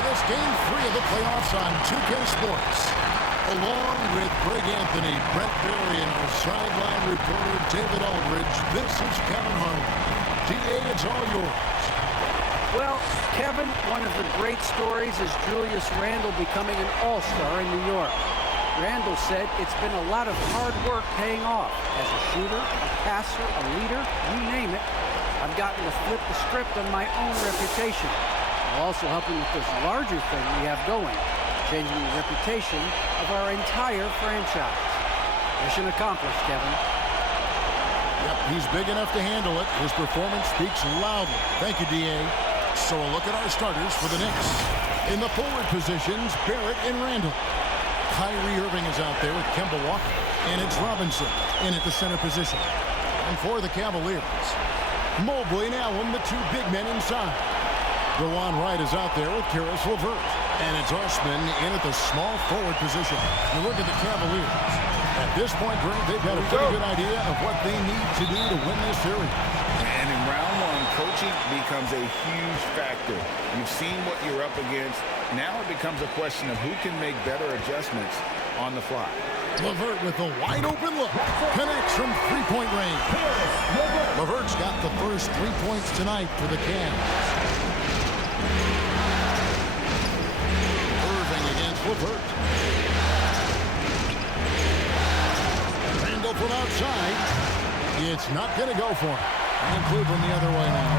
to this Game 3 of the playoffs on 2K Sports. Along with Greg Anthony, Brent Berry, and our sideline reporter David Aldridge, this is Kevin Harlan. DA, it's all yours. Well, Kevin, one of the great stories is Julius Randle becoming an all-star in New York. Randle said it's been a lot of hard work paying off. As a shooter, a passer, a leader, you name it, I've gotten to flip the script on my own reputation, while also helping with this larger thing we have going, changing the reputation of our entire franchise. Mission accomplished, Kevin. Yep, he's big enough to handle it. His performance speaks loudly. Thank you, D.A. So a look at our starters for the Knicks. In the forward positions, Barrett and Randle. Kyrie Irving is out there with Kemba Walker. And it's Robinson in at the center position. And for the Cavaliers, Mobley and Allen, the two big men inside. Delon Wright is out there with Caris LeVert. And it's Osman in at the small forward position. You look at the Cavaliers. At this point, Greg, they've got a pretty good idea of what they need to do to win this series. And in round one, coaching becomes a huge factor. You've seen what you're up against. Now it becomes a question of who can make better adjustments on the fly. LeVert with a wide open look. Connects from three-point range. LeVert's got the first 3 points tonight for the Cavs. Irving against LeVert. Randle from outside. It's not going to go for him. And Cleveland the other way now.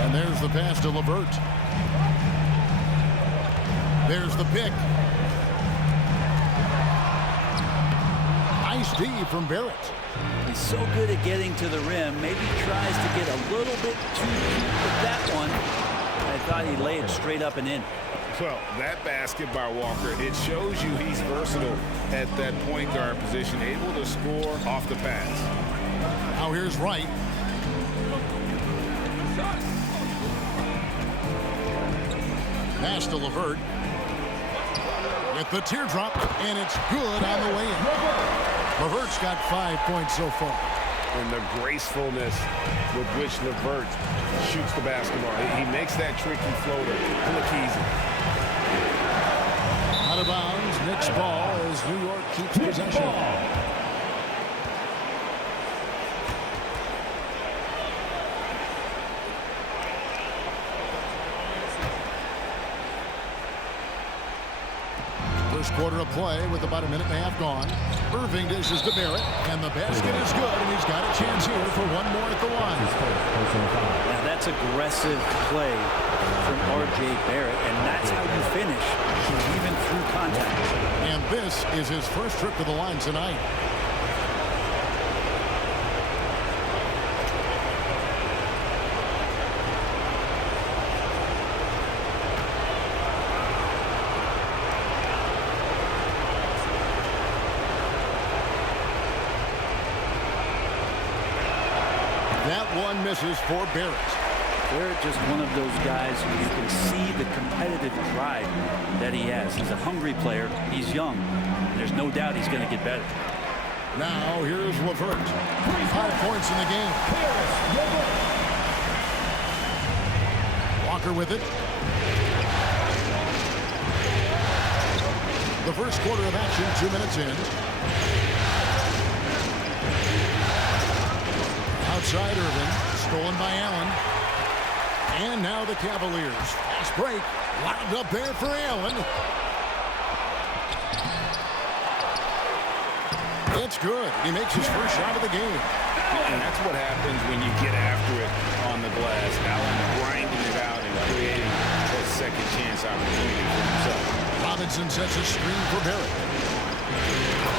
And there's the pass to LeVert. There's the pick. Nice D from Barrett. He's so good at getting to the rim. Maybe tries to get a little bit too deep with that one. I thought he laid it straight up and in. Well, that basket by Walker, it shows you he's versatile at that point guard position, able to score off the pass. Now here's Wright. Pass to LeVert. With the teardrop, and it's good on the way in. LeVert's got 5 points so far. And the gracefulness with which LeVert shoots the basketball. He makes that tricky floater look easy. Out of bounds, Knicks ball as New York keeps possession. First quarter of play with about a minute and a half gone. Irving dishes to Barrett, and the basket is good, and he's got a chance here for one more at the line. Now that's aggressive play from R.J. Barrett, and that's how you finish, even through contact. And this is his first trip to the line tonight. That one misses for Barrett. Barrett just one of those guys who you can see the competitive drive that he has. He's a hungry player. He's young. There's no doubt he's going to get better. Now here's LeVert. 5 points in the game. Walker with it. The first quarter of action, 2 minutes in. Outside Irving, stolen by Allen. And now the Cavaliers. Fast break, wound up there for Allen. It's good. He makes his first shot of the game. And that's what happens when you get after it on the glass. Allen grinding it out and creating that second chance opportunity for himself. Robinson sets a screen for Barrett.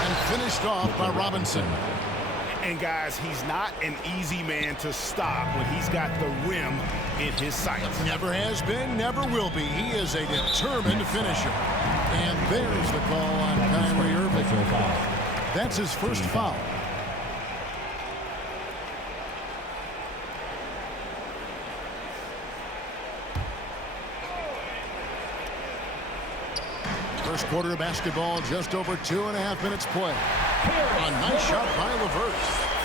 And finished off by Robinson. And guys, he's not an easy man to stop when he's got the rim in his sights. Never has been, never will be. He is a determined finisher. And there's the call on Kyrie Irving. That's his first foul. First quarter of basketball, just over 2.5 minutes play. A nice shot by LeVert.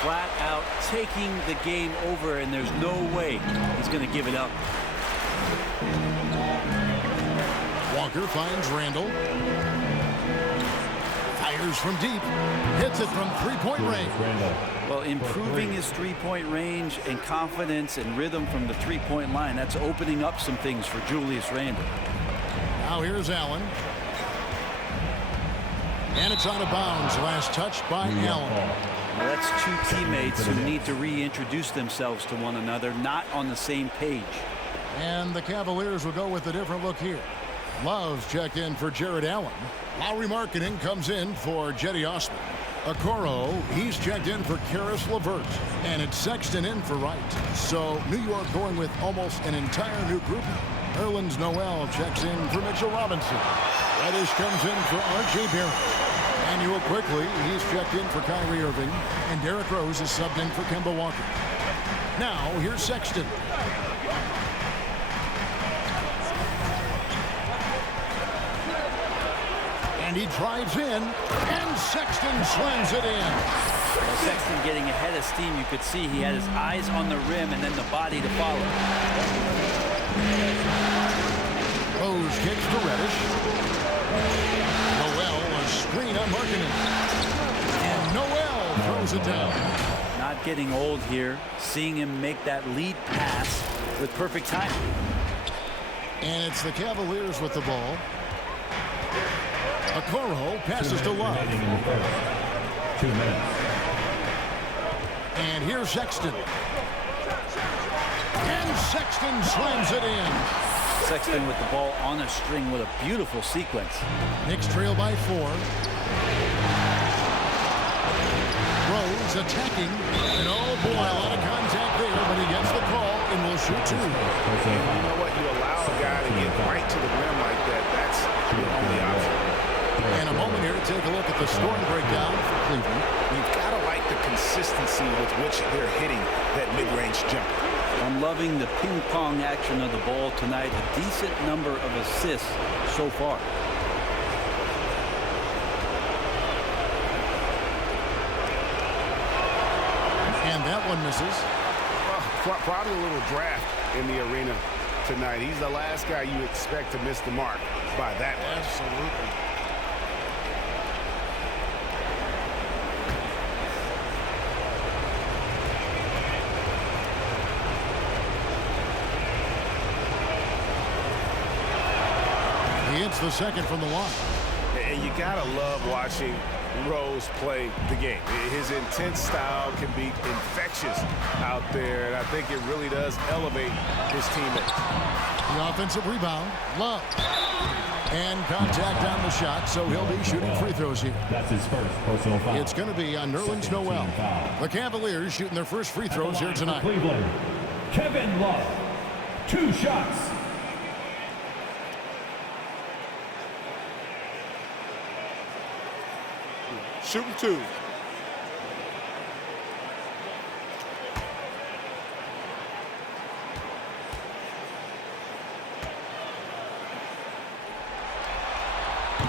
Flat out taking the game over, and there's no way he's going to give it up. Walker finds Randall. Fires from deep. Hits it from three-point range. Well, improving his three-point range and confidence and rhythm from the three-point line, that's opening up some things for Julius Randle. Now here's Allen. And it's out of bounds. Last touch by Allen. Well, that's two teammates who need to reintroduce themselves to one another, not on the same page. And the Cavaliers will go with a different look here. Love's checked in for Jared Allen. Lowry Marketing comes in for Jetty Osman. Okoro, he's checked in for Karis LeVert. And it's Sexton in for Wright. So New York going with almost an entire new group. Nerlens Noel checks in for Mitchell Robinson. Reddish comes in for R.J. Barrett. Manuel quickly, he's checked in for Kyrie Irving. And Derrick Rose is subbed in for Kemba Walker. Now, here's Sexton. And he drives in, and Sexton slams it in. Well, Sexton getting ahead of steam. You could see he had his eyes on the rim and then the body to follow. Rose kicks to Reddish. Noel, a screen on Markkanen. And Noel throws it down. Not getting old here. Seeing him make that lead pass with perfect timing. And it's the Cavaliers with the ball. Okoro passes to Love. 2 minutes. And here's Sexton. And Sexton slams it in. Sexton with the ball on a string with a beautiful sequence. Knicks trail by 4. Rose attacking. And oh boy, a lot of contact there, but he gets the call and will shoot 2. You know what? You allow a guy to get right to the rim like that. That's the only option. And a moment here to take a look at the scoring breakdown for Cleveland. You've got to like the consistency with which they're hitting that mid-range jumper. I'm loving the ping-pong action of the ball tonight. A decent number of assists so far. And that one misses. Probably a little draft in the arena tonight. He's the last guy you expect to miss the mark by that much. Absolutely. He hits the second from the line. And you gotta love watching Rose play the game. His intense style can be infectious out there, and I think it really does elevate his teammates. The offensive rebound, Love. And contact on the shot, so he'll be shooting free throws here. That's his first personal foul. It's going to be on Nerlens Noel. The Cavaliers shooting their first free throws here tonight. Cleveland, Kevin Love. 2 shots. Shooting 2.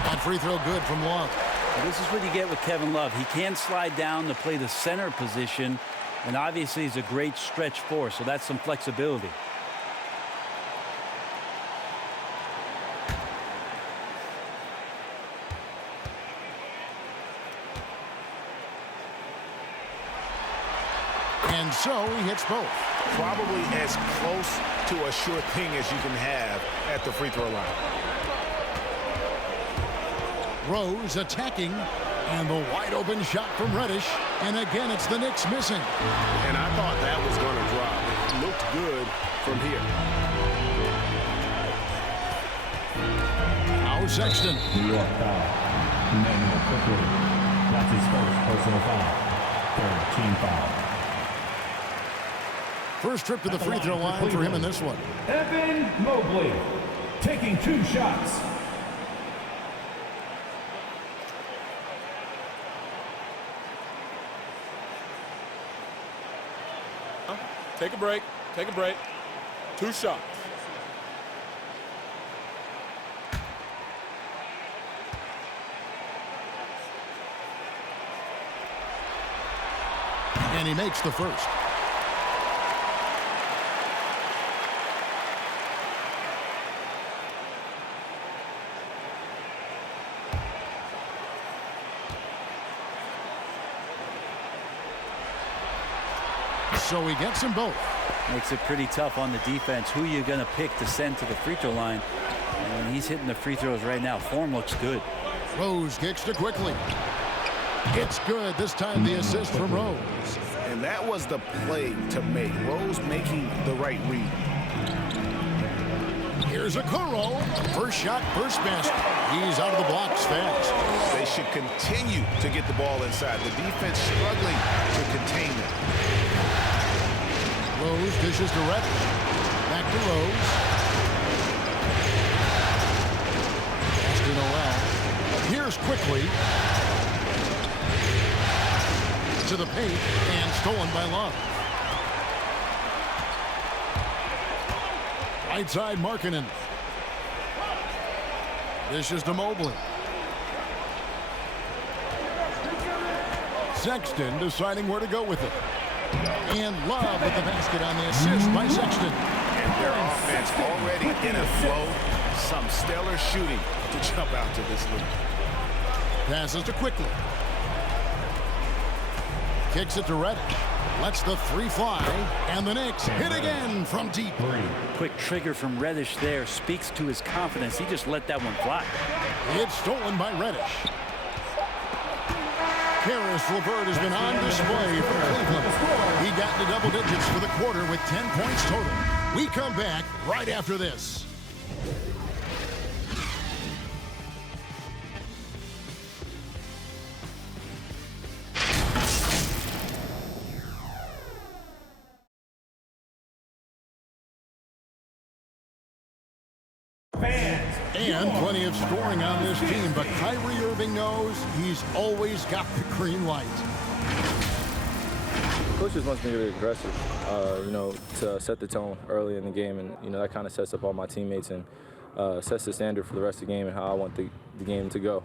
On free throw good from Love. Well, this is what you get with Kevin Love. He can slide down to play the center position, and obviously he's a great stretch force, so that's some flexibility. And so he hits both. Probably as close to a sure thing as you can have at the free throw line. Rose attacking, and the wide open shot from Reddish, and again it's the Knicks missing. And I thought that was going to drop. It looked good from here. Now Sexton. New York foul. Manuel quickly. That's his first personal foul. 3rd team foul. First trip to the free throw line for him in this one. Evan Mobley taking 2 shots. Take a break. Take a break. 2 shots. And he makes the first. so he gets them both. Makes it pretty tough on the defense. Who you going to pick to send to the free throw line? And he's hitting the free throws right now. Form looks good. Rose kicks to Quickly. It's good. This time the assist from Rose. And that was the play to make. Rose making the right read. Here's Okoro. First shot, first basket. He's out of the blocks fast. They should continue to get the ball inside. The defense struggling to contain them. Rose dishes to Reddish. Back to Rose. Pass to Noel. Here's Quickly. To the paint and stolen by Love. Right side, Markkanen. Dishes to Mobley. Sexton deciding where to go with it. And Love with the basket on the assist by Sexton. And their offense already in a flow. Some stellar shooting to jump out to this lead. Passes to Quickly. Kicks it to Reddish. Lets the three fly. And the Knicks hit again from deep. Quick trigger from Reddish there. Speaks to his confidence. He just let that one fly. It's stolen by Reddish. Caris LeVert has been on display for Cleveland. He got into double digits for the quarter with 10 points total. We come back right after this. And plenty of scoring on this team, but Kyrie Irving knows he's always got the green light. Coach just wants me to be aggressive, to set the tone early in the game, and that kind of sets up all my teammates and sets the standard for the rest of the game and how I want the game to go.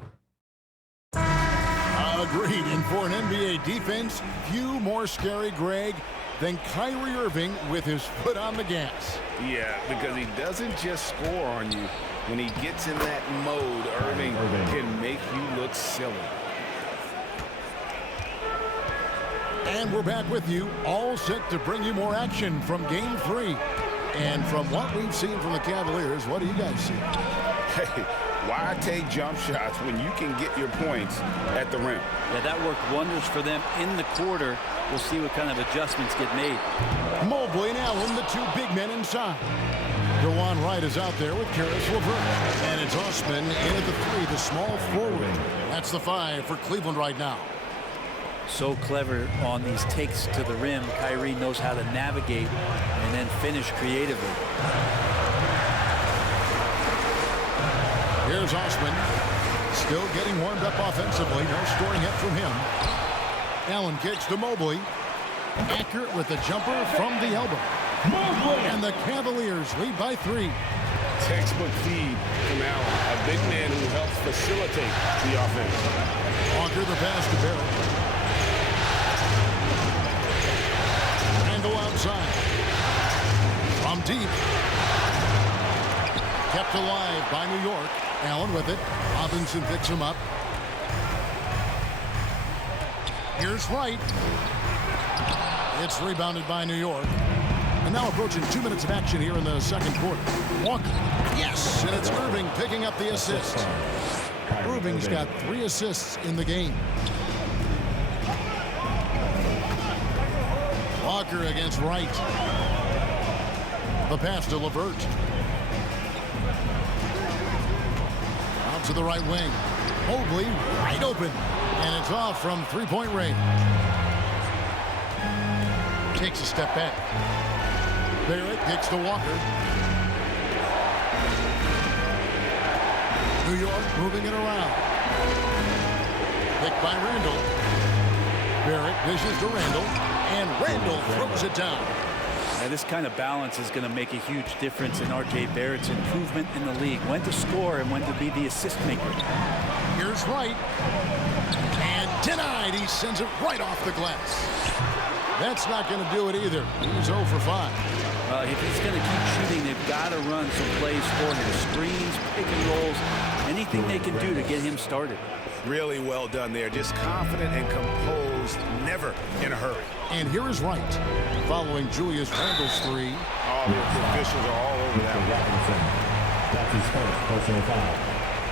Agreed, and for an NBA defense, few more scary, Greg, than Kyrie Irving with his foot on the gas. Yeah, because he doesn't just score on you. When he gets in that mode, Irving can make you look silly. And we're back with you, all set to bring you more action from Game 3. And from what we've seen from the Cavaliers, what do you guys see? Hey, why take jump shots when you can get your points at the rim? Yeah, that worked wonders for them in the quarter. We'll see what kind of adjustments get made. Mobley and Allen, the two big men inside. DeJuan Wright is out there with Caris LeVert. And it's Osman in at the three, the small forward. That's the 5 for Cleveland right now. So clever on these takes to the rim. Kyrie knows how to navigate and then finish creatively. Here's Osman. Still getting warmed up offensively. No scoring yet from him. Allen kicks to Mobley. Accurate with the jumper from the elbow. And the Cavaliers lead by 3. Textbook feed from Allen, a big man who helps facilitate the offense. Walker the pass to Barrett. Randle outside. From deep. Kept alive by New York. Allen with it. Robinson picks him up. Here's Wright. It's rebounded by New York. And now approaching 2 minutes of action here in the second quarter. Walker. Yes, and it's Irving picking up the assist. Irving's got 3 assists in the game. Walker against Wright. The pass to LeVert. Out to the right wing. Mobley wide open. And it's off from three-point range. Takes a step back. Barrett kicks to Walker. New York moving it around. Picked by Randle. Barrett dishes to Randle. And Randle throws it down. Now, this kind of balance is going to make a huge difference in R.J. Barrett's improvement in the league. When to score and when to be the assist maker. Here's Wright. And denied. He sends it right off the glass. That's not going to do it either. He's 0 for 5. If he's going to keep shooting, they've got to run some plays for him. Screens, pick and rolls, anything they can do to get him started. Really well done there. Just confident and composed Rose never in a hurry. And here is Wright, following Julius Randle's three. All the officials are all over that one. Robinson. That's his first personal foul.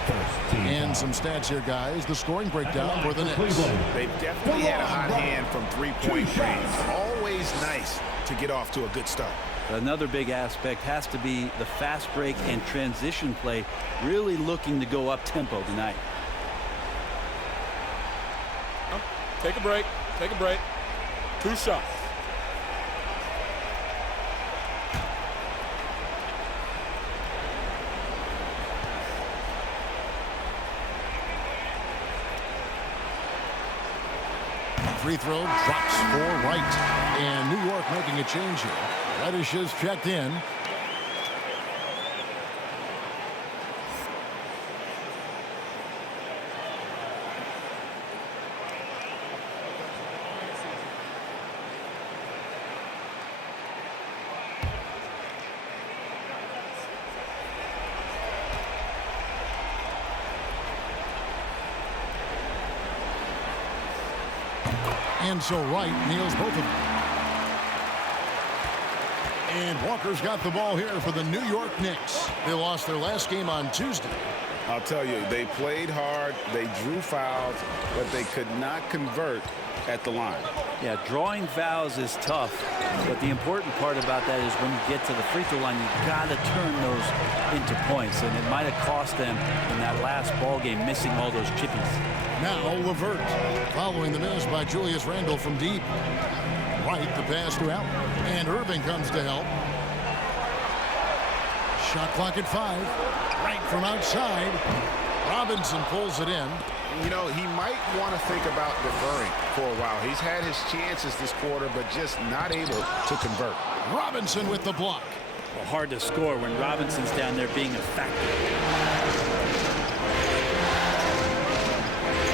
First team And foul. some stats here, guys. The scoring breakdown for the Knicks. Cleveland. They've definitely had a hot hand from three-point range. Always nice to get off to a good start. Another big aspect has to be the fast break and transition play, really looking to go up tempo tonight. Take a break. Take a break. 2 shots. Free throw drops for Wright. And New York making a change here. Reddish is checked in. And so Wright nails both of them. And Walker's got the ball here for the New York Knicks. They lost their last game on Tuesday. I'll tell you, they played hard, they drew fouls, but they could not convert at the line. Yeah, drawing fouls is tough, but the important part about that is when you get to the free throw line, you got to turn those into points, and it might have cost them in that last ball game, missing all those chippies. Now LeVert, following the miss by Julius Randle from deep. Wright, the pass to Allen, and Irving comes to help. Shot clock at 5. Wright from outside. Robinson pulls it in. You know, he might want to think about deferring for a while. He's had his chances this quarter, but just not able to convert. Robinson with the block. Well, hard to score when Robinson's down there being a factor.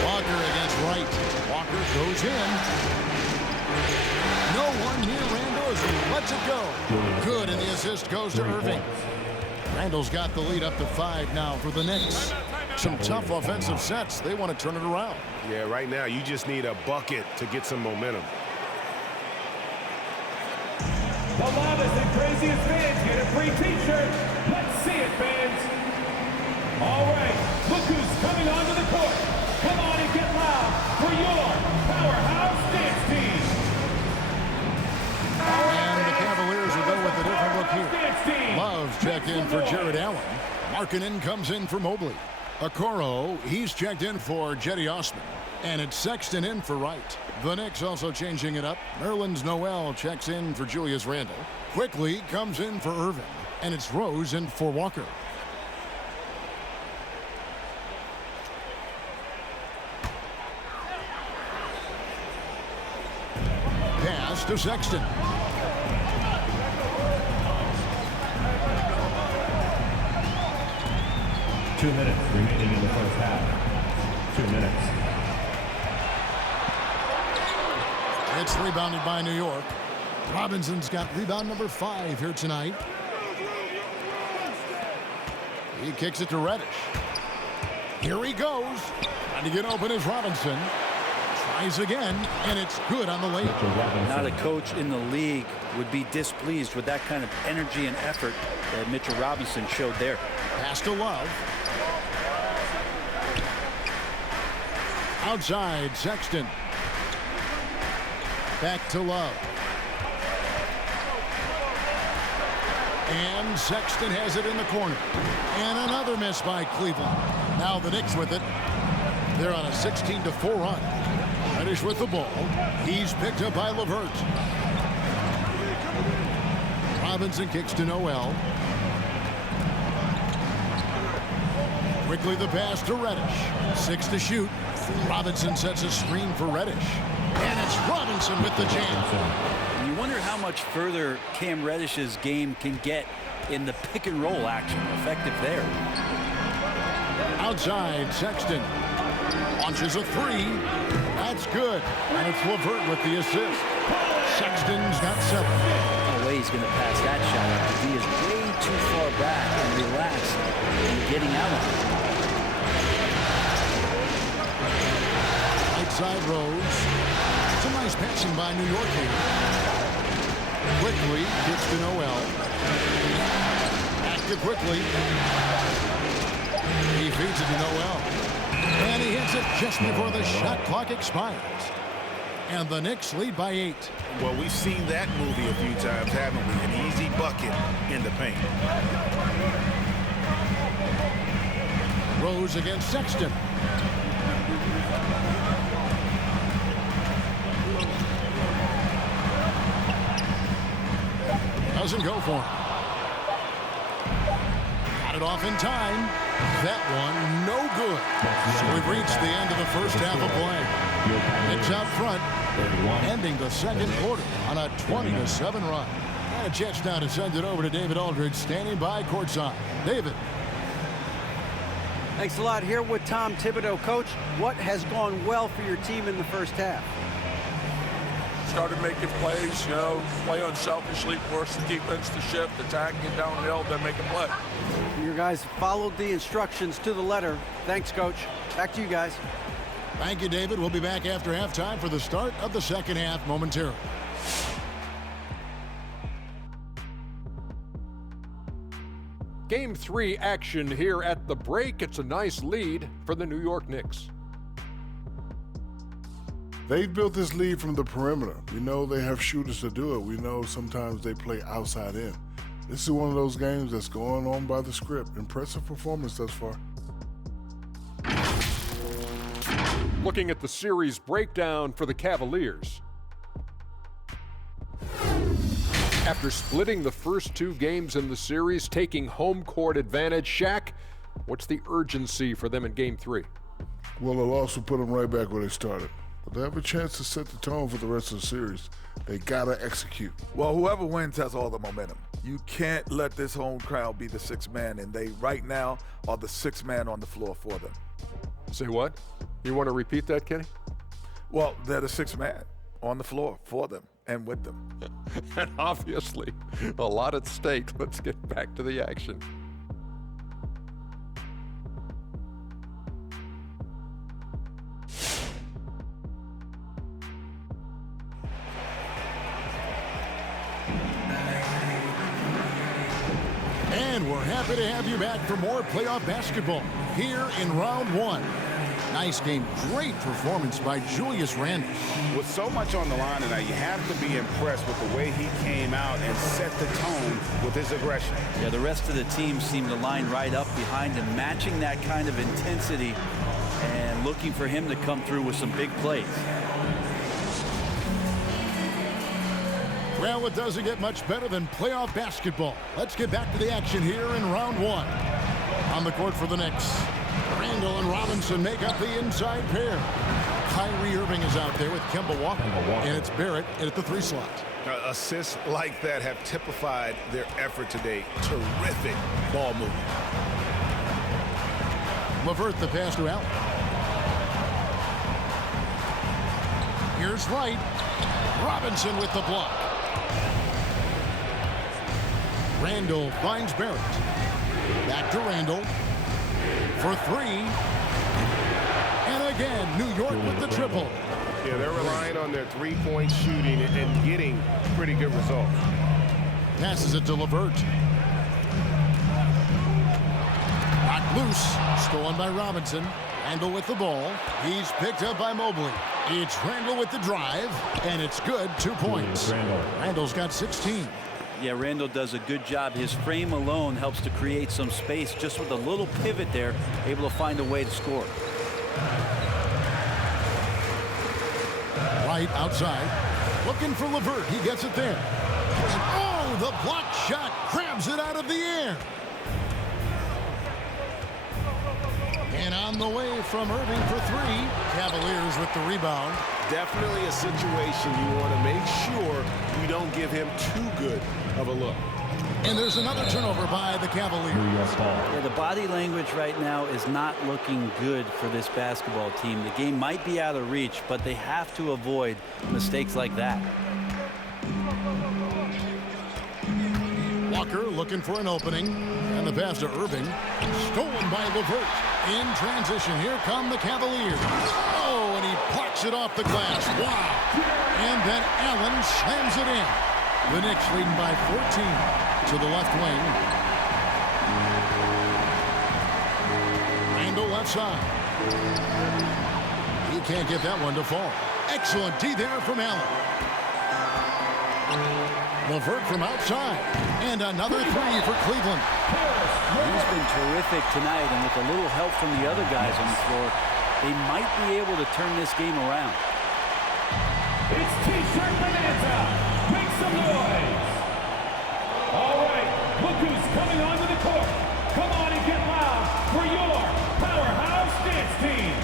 Walker against Wright. Walker goes in. No one near Randle as he lets it go. Good, and the assist goes to Irving. Randle's got the lead up to 5 now for the Knicks. Some tough offensive sets. They want to turn it around. Yeah, right now you just need a bucket to get some momentum. The loudest and craziest fans get a free t-shirt. Let's see it, fans. All right, look who's coming onto the court. Come on and get loud for your powerhouse dance team. And the Cavaliers will go with a different look here. Dance team. Love checked in for Jared Allen. Markkanen comes in for Mobley. Okoro, he's checked in for Jetty Osman. And it's Sexton in for Wright. The Knicks also changing it up. Nerlens Noel checks in for Julius Randle. Quickly comes in for Irving. And it's Rose in for Walker. Pass to Sexton. Two minutes remaining in the first half. 2 minutes. It's rebounded by New York. Robinson's got rebound number 5 here tonight. He kicks it to Reddish. Here he goes. Trying to get open is Robinson. Tries again, and it's good on the layup. Not a coach in the league would be displeased with that kind of energy and effort that Mitchell Robinson showed there. Pass to Love. Outside, Sexton. Back to Love. And Sexton has it in the corner. And another miss by Cleveland. Now the Knicks with it. They're on a 16-4 run. Reddish with the ball. He's picked up by LeVert. Robinson kicks to Noel. Quickly the pass to Reddish. 6 to shoot. Robinson sets a screen for Reddish. And it's Robinson with the jam. You wonder how much further Cam Reddish's game can get in the pick and roll action. Effective there. Outside, Sexton. Launches a 3. That's good. And it's LeVert with the assist. Sexton's got 7. No way he's going to pass that shot because he is way too far back and relaxed and getting out of it. Right side Rose. passing by New York here. Quickly gets to Noel. Back to Quickly. He feeds it to Noel. And he hits it just before the shot clock expires. And the Knicks lead by 8. Well, we've seen that movie a few times, haven't we? An easy bucket in the paint. Rose against Sexton. Doesn't go for him. Got it off in time. That one, no good. So we've reached the end of the first half of play. Knicks out front, ending the second quarter on a 20-7 run. And a chance now to send it over to David Aldridge, standing by courtside. David. Thanks a lot. Here with Tom Thibodeau. Coach, what has gone well for your team in the first half? Started making plays, play unselfishly, force the defense to shift, attack, get downhill, then make a play. Your guys followed the instructions to the letter. Thanks, Coach. Back to you guys. Thank you, David. We'll be back after halftime for the start of the second half momentarily. Game 3 action here at the break. It's a nice lead for the New York Knicks. They've built this lead from the perimeter. We know they have shooters to do it. We know sometimes they play outside in. This is one of those games that's going on by the script. Impressive performance thus far. Looking at the series breakdown for the Cavaliers. After splitting the first 2 games in the series, taking home court advantage, Shaq, what's the urgency for them in Game 3? Well, the loss will put them right back where they started. But they have a chance to set the tone for the rest of the series. They gotta execute. Well, whoever wins has all the momentum. You can't let this home crowd be the 6th man, and they right now are the 6th man on the floor for them. Say what? You want to repeat that, Kenny? Well, they're the 6th man on the floor for them and with them. And obviously, a lot at stake. Let's get back to the action. And we're happy to have you back for more playoff basketball here in round 1. Nice game. Great performance by Julius Randle. With so much on the line tonight, you have to be impressed with the way he came out and set the tone with his aggression. Yeah, the rest of the team seemed to line right up behind him, matching that kind of intensity and looking for him to come through with some big plays. Well, it doesn't get much better than playoff basketball. Let's get back to the action here in round 1. On the court for the Knicks, Randle and Robinson make up the inside pair. Kyrie Irving is out there with Kemba Walker. And it's Barrett at the 3 slot. Assists like that have typified their effort today. Terrific ball movement. LeVert the pass to Allen. Here's Wright. Robinson with the block. Randle finds Barrett. Back to Randle for 3. And again, New York with the triple. Yeah, they're relying on their 3-point shooting and getting pretty good results. Passes it to LeVert. Knocked loose. Stolen by Robinson. Randle with the ball. He's picked up by Mobley. It's Randle with the drive. And it's good. 2 points. Randle's got 16. Yeah, Randle does a good job. His frame alone helps to create some space. Just with a little pivot there, able to find a way to score. Right outside. Looking for LeVert. He gets it there. And oh, the block shot grabs it out of the air. And on the way from Irving for 3. Cavaliers with the rebound. Definitely a situation you want to make sure you don't give him too good of a look. And there's another turnover by the Cavaliers. Yeah, the body language right now is not looking good for this basketball team. The game might be out of reach, but they have to avoid mistakes like that. Walker looking for an opening. And the pass to Irving. Stolen by LeVert. In transition, here come the Cavaliers. Oh, and he blocks it off the glass. Wow. And then Allen slams it in. The Knicks leading by 14 to the left wing. Randle left side. He can't get that one to fall. Excellent D there from Allen. LeVert from outside. And another three for Cleveland. He's been terrific tonight, and with a little help from the other guys on the floor, they might be able to turn this game around. It's T-shirt Bonanza. Make some noise. All right, look who's coming onto the court. Come on and get loud for your powerhouse dance team.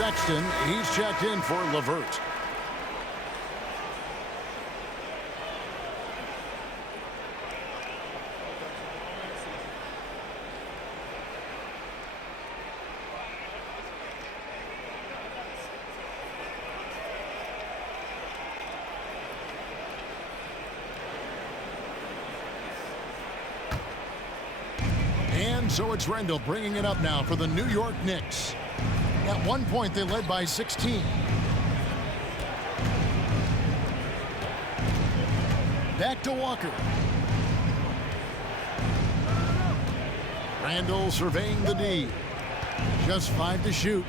Sexton, he's checked in for LeVert. And so it's Randle bringing it up now for the New York Knicks. At one point, they led by 16. Back to Walker. Randle surveying the D. Just 5 to shoot.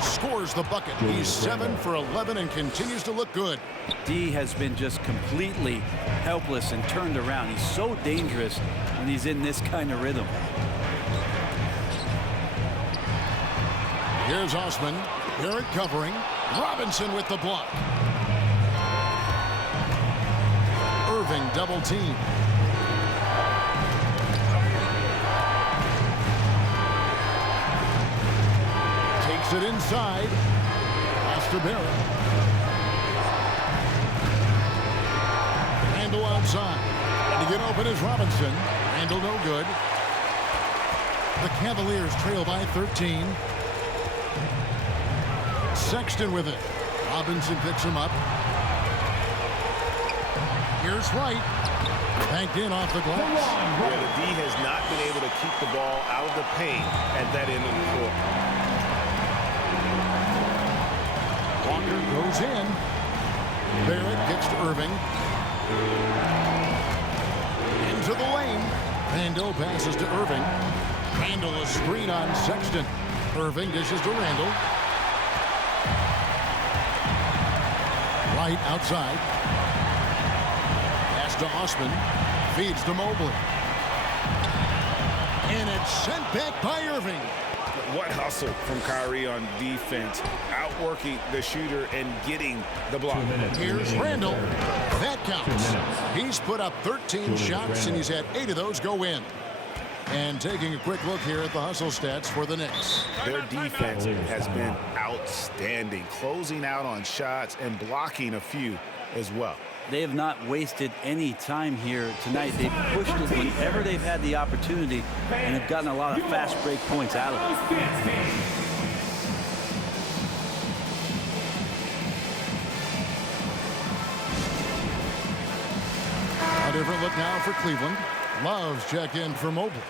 Scores the bucket. He's 7 for 11 and continues to look good. D has been just completely helpless and turned around. He's so dangerous when he's in this kind of rhythm. Here's Osman. Barrett covering. Robinson with the block. Irving double team. Takes it inside. Pass to Barrett. Randle outside. To get open is Robinson. Randle no good. The Cavaliers trail by 13. Sexton with it. Robinson picks him up. Here's Wright. Banked in off the glass. Yeah, the D has not been able to keep the ball out of the paint at that end of the court. Walker goes in. Barrett gets to Irving. Into the lane. Randle passes to Irving. Randle a screen on Sexton. Irving dishes to Randle. Wright outside. Pass to Osman. Feeds to Mobley. And it's sent back by Irving. What hustle from Kyrie on defense, outworking the shooter and getting the block. Here's Randle. That counts. He's put up 13 shots, and he's had 8 of those go in. And taking a quick look here at the hustle stats for the Knicks. Their defense has been outstanding, closing out on shots and blocking a few as well. They have not wasted any time here tonight. They've pushed it whenever they've had the opportunity and have gotten a lot of fast break points out of it. A different look now for Cleveland. Love's checked in for Mobley.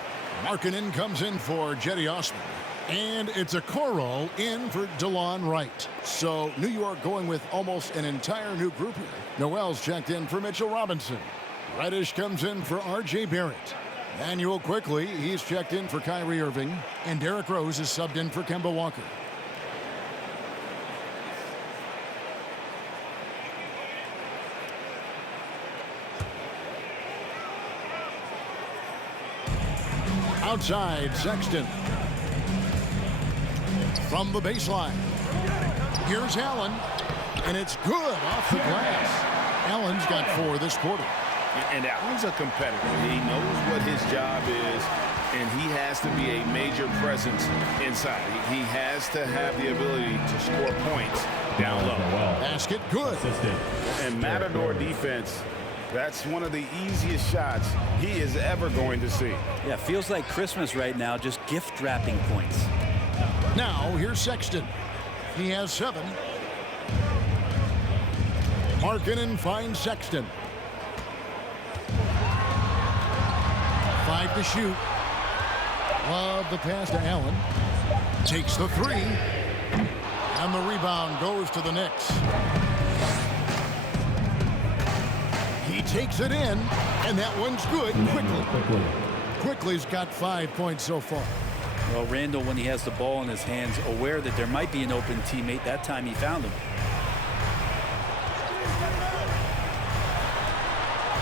Markkanen comes in for Jetty Osman. And it's a Okoro in for DeLon Wright. So New York going with almost an entire new group here. Noel's checked in for Mitchell Robinson. Reddish comes in for R.J. Barrett. Manuel quickly, he's checked in for Kyrie Irving. And Derrick Rose is subbed in for Kemba Walker. Outside, Sexton. From the baseline. Here's Allen. And it's good off the glass. Allen's got 4 this quarter. And Allen's a competitor. He knows what his job is, and he has to be a major presence inside. He has to have the ability to score points down low. Basket good. And Matador defense, that's one of the easiest shots he is ever going to see. Yeah, feels like Christmas right now, just gift wrapping points. Now, here's Sexton. He has 7. Markkanen finds Sexton. 5 to shoot. Love the pass to Allen. Takes the 3. And the rebound goes to the Knicks. He takes it in, and that one's good quickly. Quickly's got 5 points so far. Well, Randall, when he has the ball in his hands, aware that there might be an open teammate, that time he found him.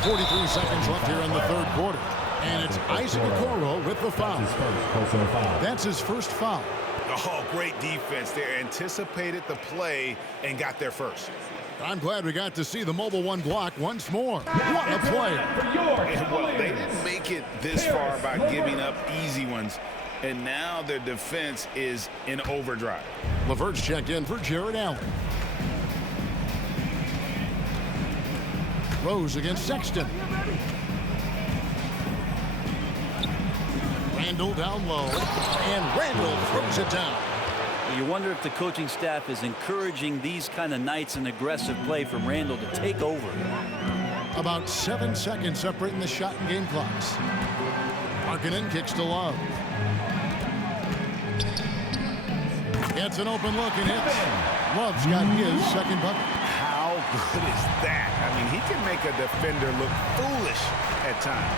43 seconds left here in the third quarter. And it's Isaac Okoro with the foul. That's his first foul. Oh, great defense there. Anticipated the play and got there first. I'm glad we got to see the Mobile One block once more. What a play. Well, they didn't make it this far by giving up easy ones. And now their defense is in overdrive. LeVert's checked in for Jared Allen. Rose against Sexton. Randall down low. And Randall throws it down. You wonder if the coaching staff is encouraging these kind of nights and aggressive play from Randall to take over. About 7 seconds separating the shot and game clocks. Markkanen kicks to Love. Gets an open look and hits. Love's got his second bucket. How good is that? I mean, he can make a defender look foolish at times.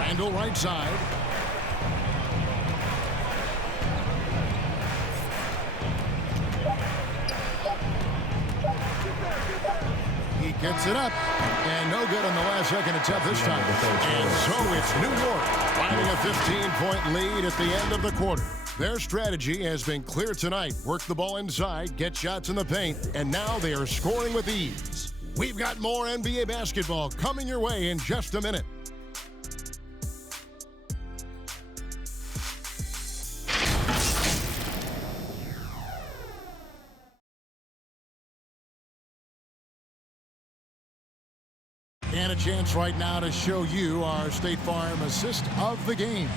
Randall right side. He gets it up. And no good on the last second attempt this time. And so it's New York finding a 15-point lead at the end of the quarter. Their strategy has been clear tonight. Work the ball inside, get shots in the paint, and now they are scoring with ease. We've got more NBA basketball coming your way in just a minute. And a chance right now to show you our State Farm assist of the game.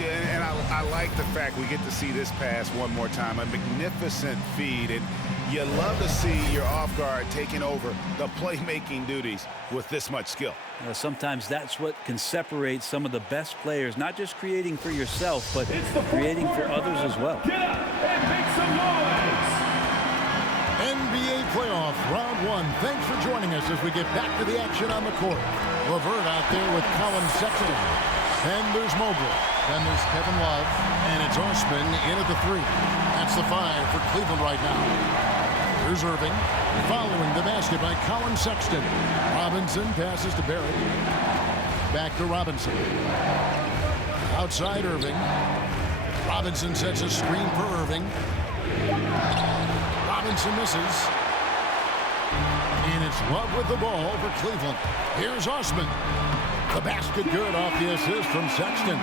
Yeah, and I like the fact we get to see this pass one more time. A magnificent feed, and you love to see your off guard taking over the playmaking duties with this much skill. Sometimes that's what can separate some of the best players, not just creating for yourself, but creating for others as well. Get up and make some noise! NBA playoff round one. Thanks for joining us as we get back to the action on the court. LeVert out there with Colin Sexton. Then there's Mobley. Then there's Kevin Love. And it's Osman in at the three. That's the 5 for Cleveland right now. Here's Irving. Following the basket by Colin Sexton. Robinson passes to Barrett. Back to Robinson. Outside Irving. Robinson sets a screen for Irving. Robinson misses. And it's Love with the ball for Cleveland. Here's Osman. The basket good off the assist from Sexton.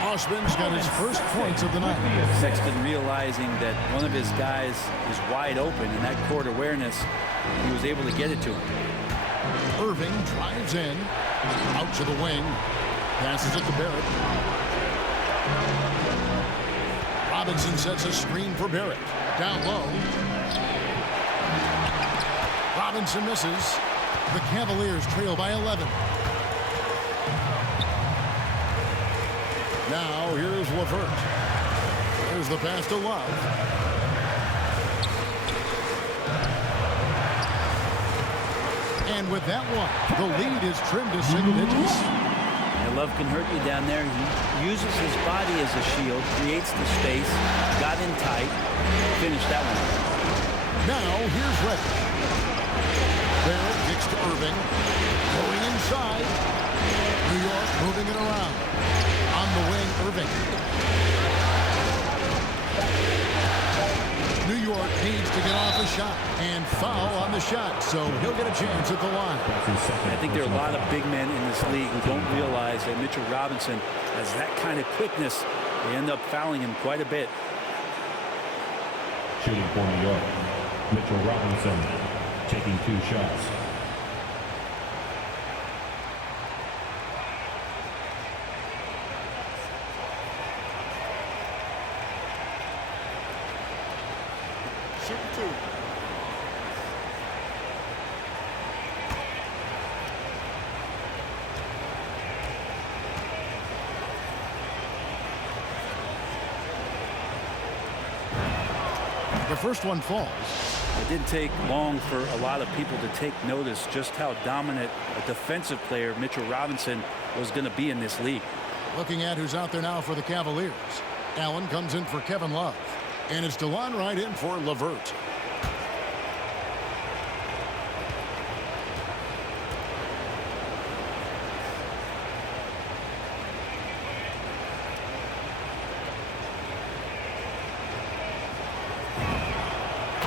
Osman's got his first points of the night. Sexton realizing that one of his guys is wide open in that court awareness, he was able to get it to him. Irving drives in. Out to the wing. Passes it to Barrett. Robinson sets a screen for Barrett. Down low. Robinson misses. The Cavaliers trail by 11. Now here's LeVert. Here's the pass to Love. And with that one, the lead is trimmed to single digits. And Love can hurt you down there. He uses his body as a shield, creates the space, got in tight, finished that one. Now here's Reddish. Barrett kicks to Irving. Going inside. New York moving it around. On the wing, Irving. New York needs to get off a shot and foul on the shot, so he'll get a chance at the line. I think there are a lot of big men in this league who don't realize that Mitchell Robinson has that kind of quickness. They end up fouling him quite a bit. Shooting for New York, Mitchell Robinson taking 2 shots. first one falls. It didn't take long for a lot of people to take notice just how dominant a defensive player Mitchell Robinson was going to be in this league. Looking at who's out there now for the Cavaliers. Allen comes in for Kevin Love. And it's DeLon Wright in for LeVert.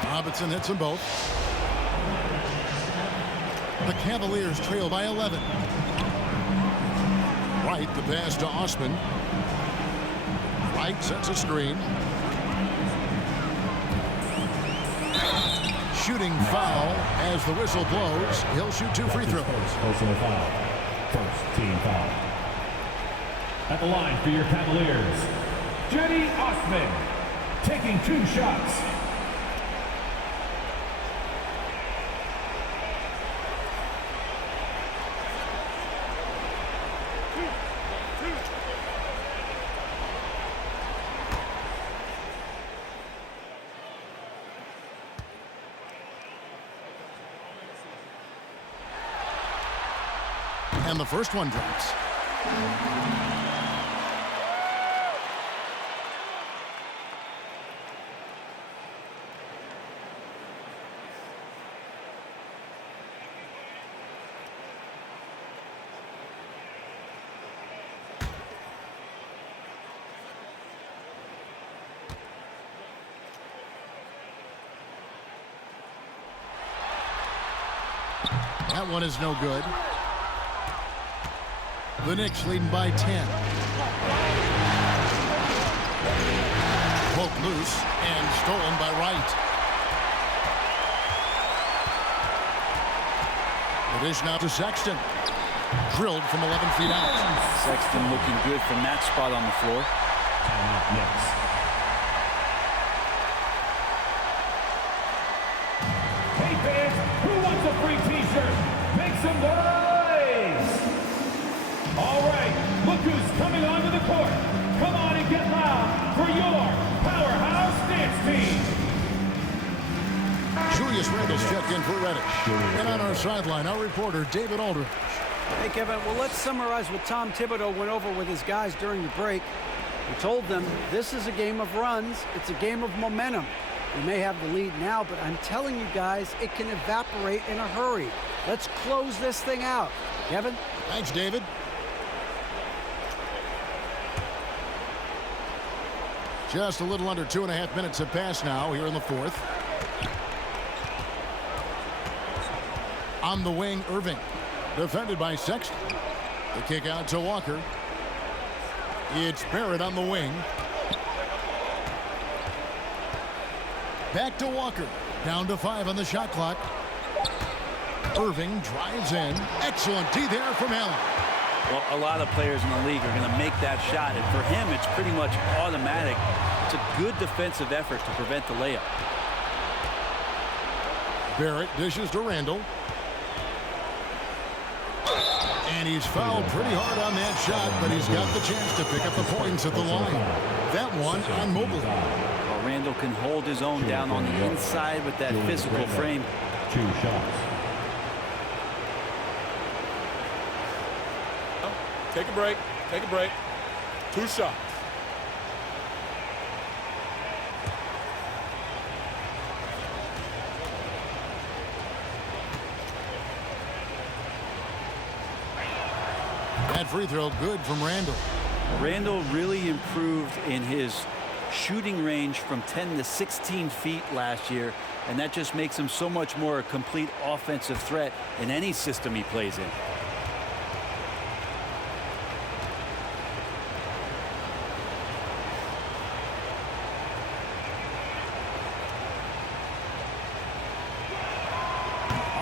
Robinson hits them both. The Cavaliers trail by 11. Wright, the pass to Osman. Wright sets a screen. Shooting foul as the whistle blows. He'll shoot 2 free throws. Personal foul. First team foul. At the line for your Cavaliers, Cedi Osman, taking 2 shots. And the first one drops. That one is no good. The Knicks leading by 10. Poked loose and stolen by Wright. The dish now to Sexton. Drilled from 11 feet out. Sexton looking good from that spot on the floor. Knicks. Hey fans, who wants a free t-shirt? Make some noise! All right, look who's coming onto the court. Come on and get loud for your powerhouse dance team. Julius Randle's checked in for Reddish. And on our sideline, our reporter, David Aldridge. Hey, Kevin, well, let's summarize what Tom Thibodeau went over with his guys during the break. He told them this is a game of runs. It's a game of momentum. We may have the lead now, but I'm telling you guys, it can evaporate in a hurry. Let's close this thing out. Kevin? Thanks, David. Just a little under 2.5 minutes have passed now here in the fourth. On the wing, Irving. Defended by Sexton. The kick out to Walker. It's Barrett on the wing. Back to Walker. Down to 5 on the shot clock. Irving drives in. Excellent D there from Allen. Well, a lot of players in the league are going to make that shot, and for him, it's pretty much automatic. It's a good defensive effort to prevent the layup. Barrett dishes to Randle. And he's fouled pretty hard on that shot, but he's got the chance to pick up the points at the line. That one on Mobley. Well, Randle can hold his own down on the inside with that physical frame. 2 shots. Take a break. Take a break. 2 shots. That free throw good from Randle. Randle really improved in his shooting range from 10 to 16 feet last year, and that just makes him so much more a complete offensive threat in any system he plays in.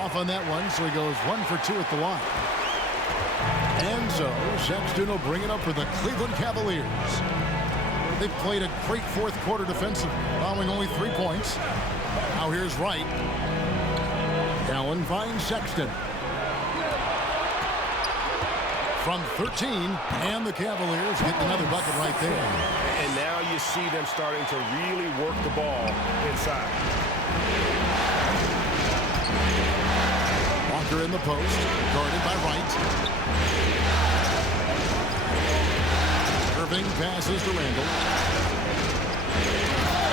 Off on that one, so he goes 1 for 2 at the line. And so Sexton will bring it up for the Cleveland Cavaliers. They've played a great fourth quarter defensively, allowing only 3 points. Now here's Wright. Allen finds Sexton. from 13, and the Cavaliers get another bucket right there. And now you see them starting to really work the ball inside. Walker in the post, guarded by Wright. Irving passes to Randall.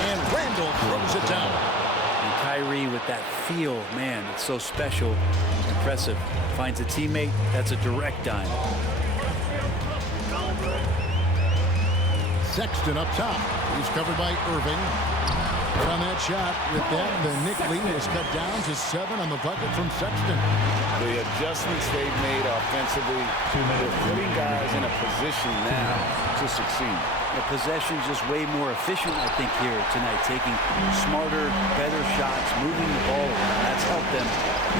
And Randall throws it down. And Kyrie with that feel, man, it's so special, impressive. Finds a teammate, that's a direct dime. Sexton up top. He's covered by Irving. On that shot, with that, the Nick Lee is cut down to 7 on the bucket from Sexton. The adjustments they've made offensively, they're putting guys in a position now to succeed. The possession's just way more efficient, I think, here tonight, taking smarter, better shots, moving the ball around. That's helped them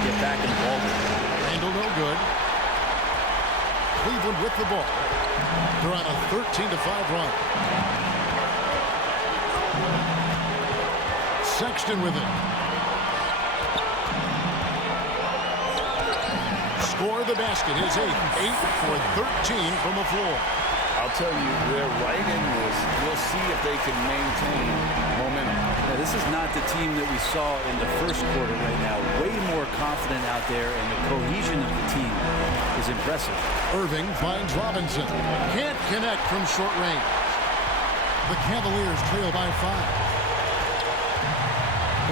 get back in the ball game. Randall no good. Cleveland with the ball. They're on a 13-5 run. Sexton with it. Score the basket. His 8th. 8 for 13 from the floor. I'll tell you, they're right in this. We'll see if they can maintain momentum. Yeah, this is not the team that we saw in the first quarter right now. Way more confident out there, and the cohesion of the team is impressive. Irving finds Robinson. Can't connect from short range. The Cavaliers trail by 5.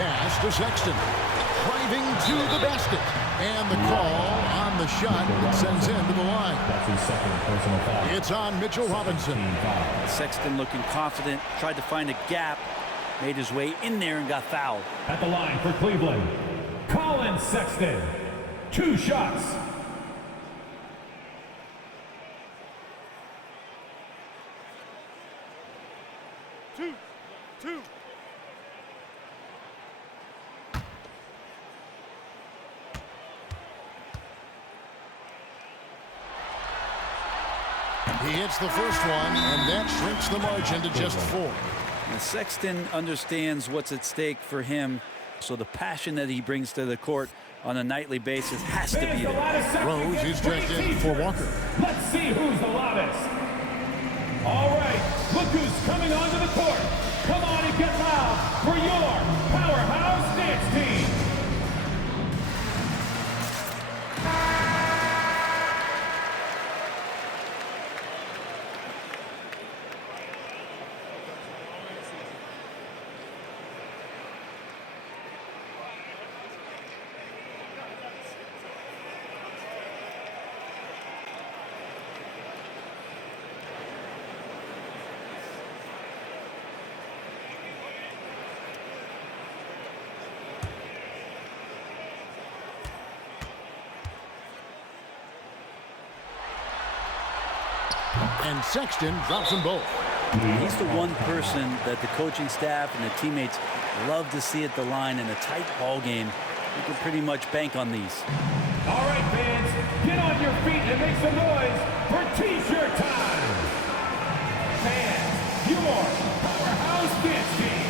Pass to Sexton. Driving to the basket. And the call on the shot that sends him to the line. That's his second personal foul. It's on Mitchell Robinson. Sexton looking confident, tried to find a gap, made his way in there and got fouled. At the line for Cleveland, Colin Sexton. 2 shots. Two. He hits the first one, and that shrinks the margin to just 4. And Sexton understands what's at stake for him, so the passion that he brings to the court on a nightly basis has to be there. Rose is checked in for Walker. Let's see who's the loudest. All right, look who's coming onto the court. Come on and get loud for your powerhouse dance team. And Sexton drops them both. He's the one person that the coaching staff and the teammates love to see at the line in a tight ball game. You can pretty much bank on these. All right, fans, get on your feet and make some noise for T-shirt time. Fans, your powerhouse dance team.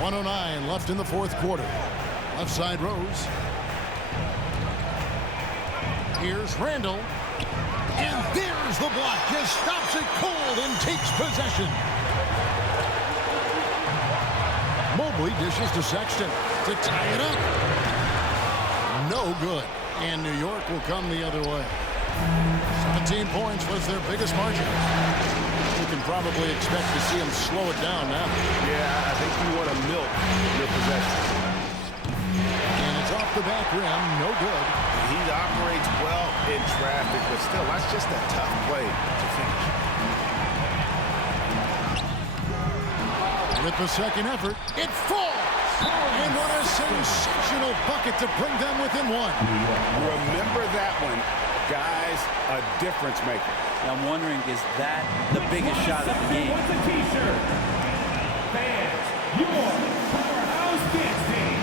.109 left in the fourth quarter. Left side Rose. Here's Randall. And there's the block. Just stops it cold and takes possession. Mobley dishes to Sexton to tie it up. No good. And New York will come the other way. 17 points was their biggest margin. You can probably expect to see him slow it down now. Yeah, I think you want to milk your possession. And it's off the back rim, no good. He operates well in traffic, but still, that's just a tough play to finish. With the second effort, it falls! And what a sensational will bucket to bring them within one. Remember that one. Guys, a difference maker. I'm wondering, is that the biggest shot of the game? What's a t-shirt? Fans, your Powerhouse Kids team.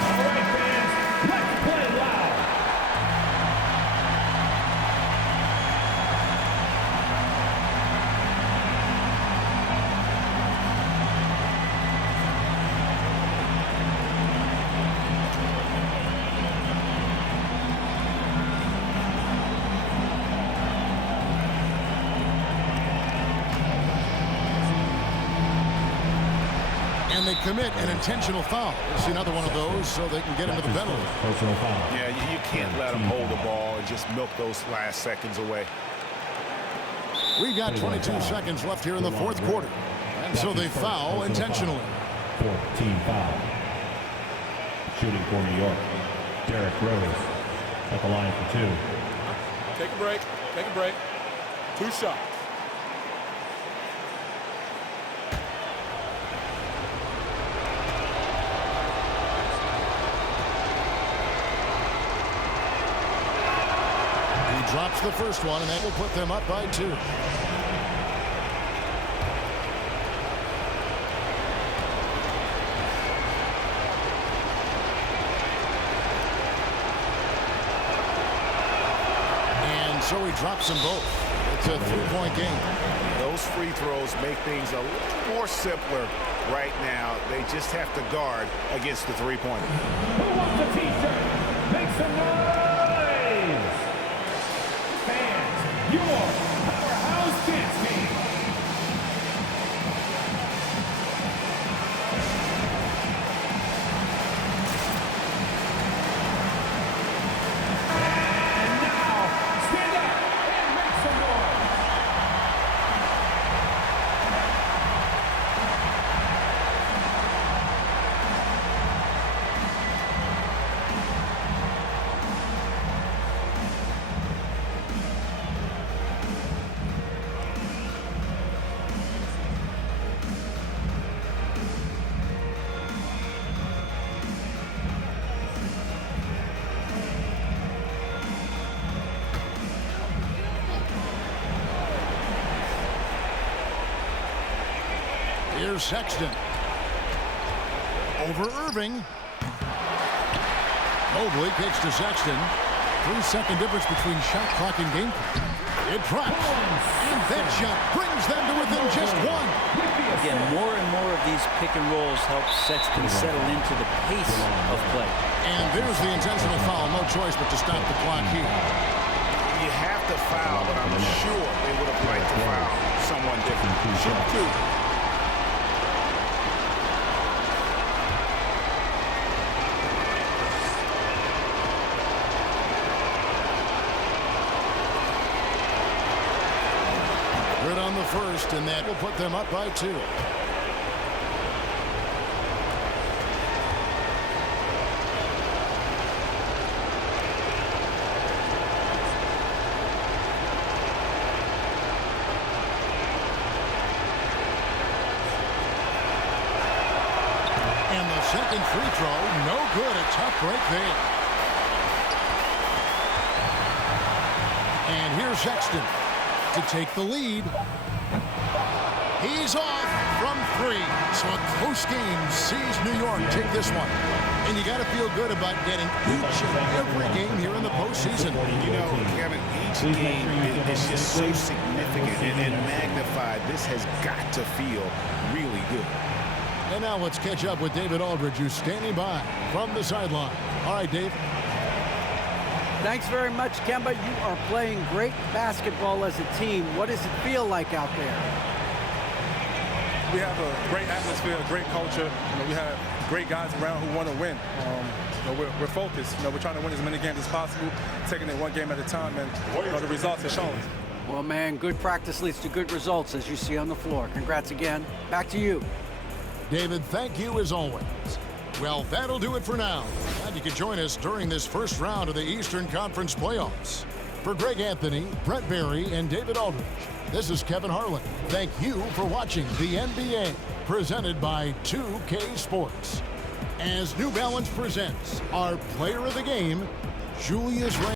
All right, fans, let's play loud. And they commit an intentional foul. We'll see another one of those so they can get into the penalty. Personal foul. Yeah, you can't let them hold the ball and just milk those last seconds away. We've got 22 seconds left here in the fourth quarter. And so they foul intentionally. 14 foul. Shooting for New York. Derrick Rose at the line for 2. Take a break. Take a break. 2 shots. Drops the first one, and that will put them up by 2. And so he drops them both. It's a 3-point game. Those free throws make things a little more simpler right now. They just have to guard against the three-pointer. Who wants a t-shirt? Make some noise! Fans, your Powerhouse Kids team. And now, stand up and make some noise. Here's Sexton. Over Irving. Mobley kicks to Sexton. 3-second difference between shot clock and game clock. It drops. And that shot brings them to within just 1. Again, more and more of these pick and rolls help Sexton settle into the pace of play. And there's the intentional foul. No choice but to stop the clock here. You have to foul, but I'm sure they would have liked to foul someone different. Shoot 2. Good on the first, and that will put them up by 2. And the second free throw, no good. A tough break there. And here's Sexton to take the lead. He's off from 3. So a close game sees New York take this one. And you got to feel good about getting each and every game here in the postseason. You know, Kevin, each game is just so significant and magnified. This has got to feel really good. And now let's catch up with David Aldridge, who's standing by from the sideline. All right, Dave. Thanks very much, Kemba. You are playing great basketball as a team. What does it feel like out there? We have a great atmosphere, a great culture. You know, we have great guys around who want to win. You know, we're focused. You know, we're trying to win as many games as possible, taking it one game at a time, and you know, the results are showing. Well, man, good practice leads to good results, as you see on the floor. Congrats again. Back to you. David, thank you as always. Well, that'll do it for now. Glad you could join us during this first round of the Eastern Conference playoffs. For Greg Anthony, Brent Barry, and David Aldridge, This is Kevin Harlan. Thank you for watching the NBA, presented by 2K Sports. As New Balance presents our player of the game, Julius Randle.